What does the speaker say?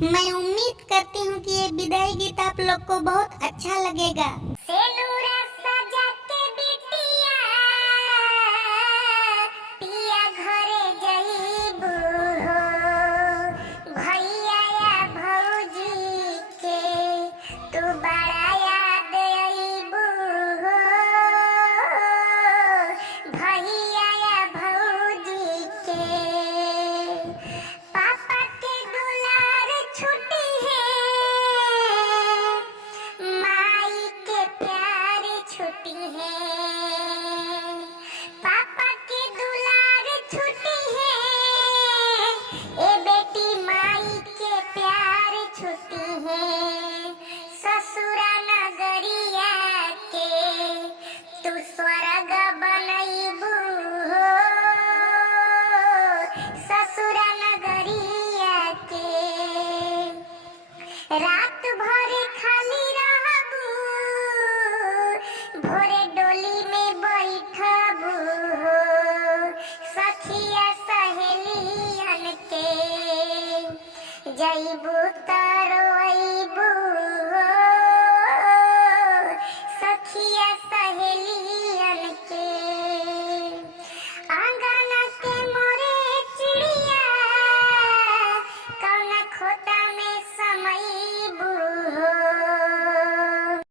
मैं उम्मीद करती हूँ कि ये विदाई गीत आप लोग को बहुत अच्छा लगेगा। सेनुरा सजा के बिटिया पिया घरे जइबू हो, भैया या भौजी के तू बड़ा याद अइबू हो, भैया या भौजी के पापा के दुलार छुट्टी है, माई के प्यार छुट्टी है, पापा के दुलार छुट्टी है, ए बेटी माई के प्यार छुट्टी है, ससुरा नगरिया के तू स्वर्ग बनइबू हो, ससुरा नगरिया के रात भर खाली रहबू, भोरे डोली में बैठबू हो, सखिया सहेलियन के जइबू